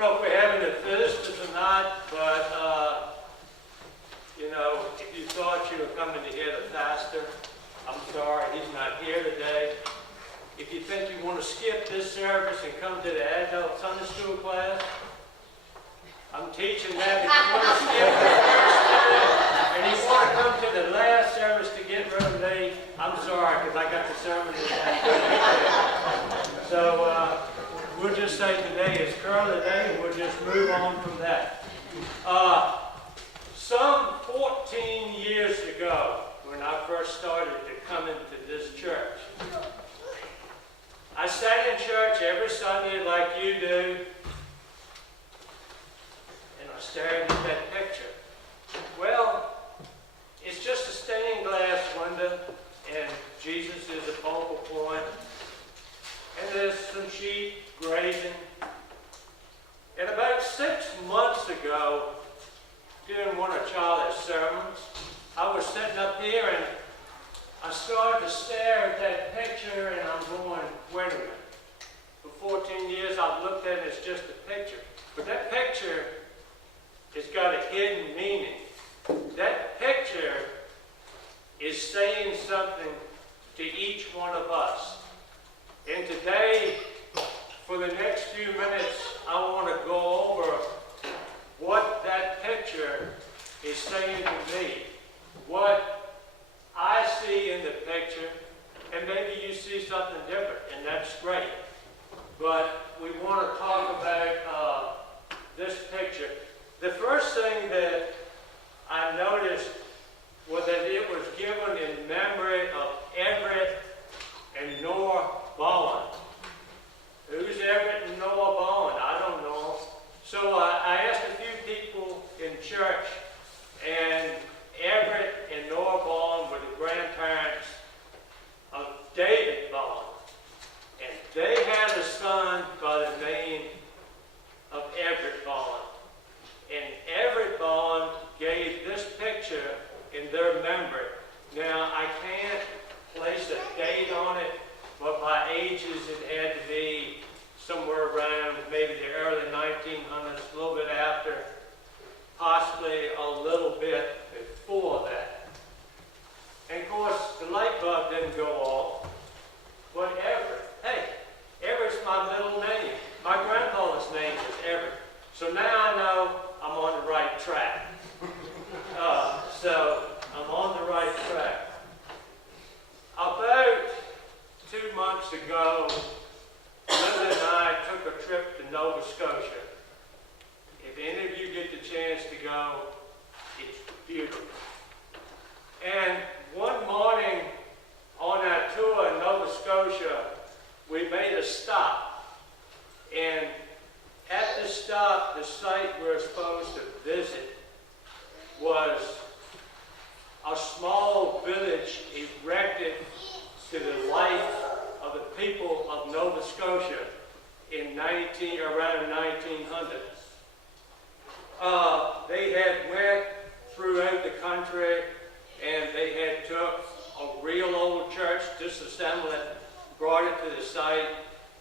know if we're having a visitors or not, but, you know, if you thought you were coming to hear the pastor, I'm sorry, he's not here today. If you think you want to skip this service and come to the adult Sunday school class, I'm teaching that. If you want to skip the first service and you want to come to the last service to get rid of me, I'm sorry, because I got the sermon in that. So we'll just say today is curly day, and we'll just move on from that. Some 14 years ago, when I first started to come into this church, I sat in church every Sunday like you do, and I stared at that picture. Well, it's just a stained glass window, and Jesus is a focal point, and there's some sheep grazing. And about 6 months ago, during one of Charlie's sermons, I was sitting up here and I started to stare at that picture, and I'm going, wait a minute. For 14 years I've looked at it as just a picture. But that picture has got a hidden meaning. That picture is saying something to each one of us. And today, for the next few minutes, I want to go over what that picture is saying to me. What I see in the picture, and maybe you see something different, and that's great. But we want to talk about this picture. The first thing that I noticed was that it was given in memory of Everett and Noah Bowen. Who's Everett and Noah Bowen? I don't know. So I asked a few people in church, and Everett and Noah Bowen were the grandparents of David Bowen. And they had a son by the name of Everett Bowen. And Everett Bowen gave this picture in their memory. Now, I can't place a date on it, but by ages it had to be somewhere around maybe the early 1900s, a little bit after, possibly a little bit before that. And of course, the light bulb didn't go off, but Everett. Hey, Everett's my middle name. My grandfather's name is Everett. So now I know I'm on the right track. So I'm on the right track. About 2 months ago, Linda and I took a trip to Nova Scotia. If any of you get the chance to go, it's beautiful. And one morning on our tour in Nova Scotia, we made a stop. And at the stop, the site we were supposed to visit was a small village erected to the life of the people of Nova Scotia in around 1900. They had went throughout the country, and they had took a real old church, disassembled it, brought it to the site,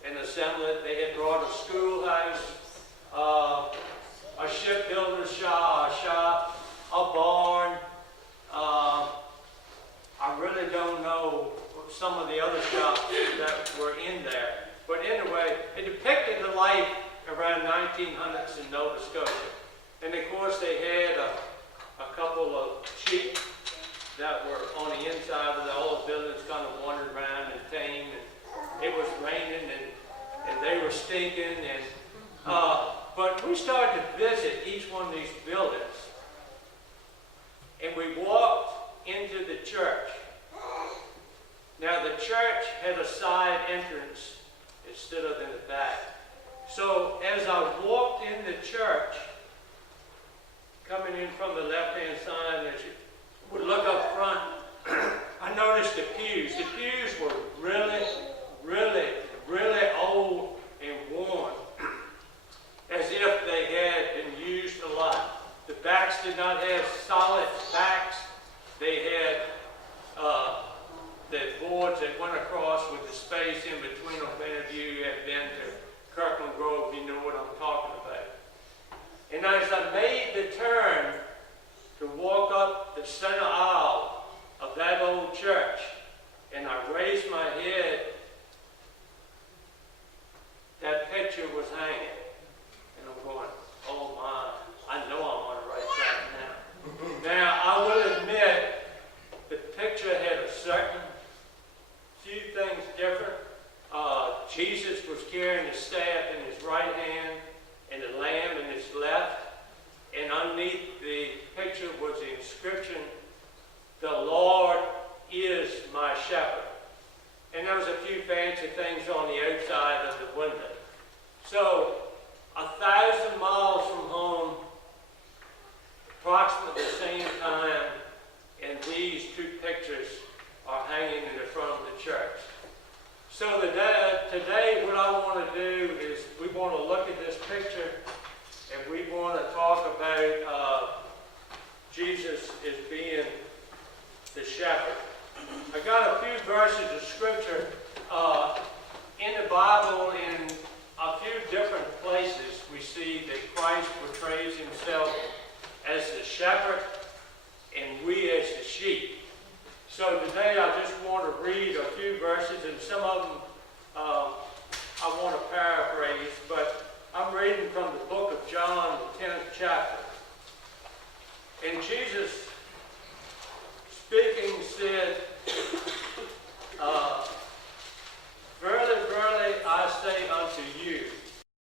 and assembled it. They had brought a schoolhouse, a shipbuilder's shop, a barn. I really don't know some of the other shops that were in there. But anyway, it depicted the life around 1900s in Nova Scotia. And of course they had a couple of sheep that were on the inside of the old buildings, kind of wandering around and tame. And it was raining and they were stinking. And but we started to visit each one of these buildings. And we walked into the church. Now the church had a side entrance instead of in the back. So as I walked in the church, coming in from the left-hand side, as you would look up front, I noticed the pews. The pews were really, really, really old and worn, as if they had been used a lot. The backs did not have solid backs. They had the boards that went across with the space in between them. If any of you have been to Kirkland Grove, you know what I'm talking about. want to do is we want to look at this picture and we want to talk about Jesus as being the shepherd. I got a few verses of scripture in the Bible. In a few different places we see that Christ portrays himself as the shepherd and we as the sheep. So today I just want to read a few verses, and some of them I want to paraphrase, but I'm reading from the book of John, the 10th chapter. And Jesus speaking said,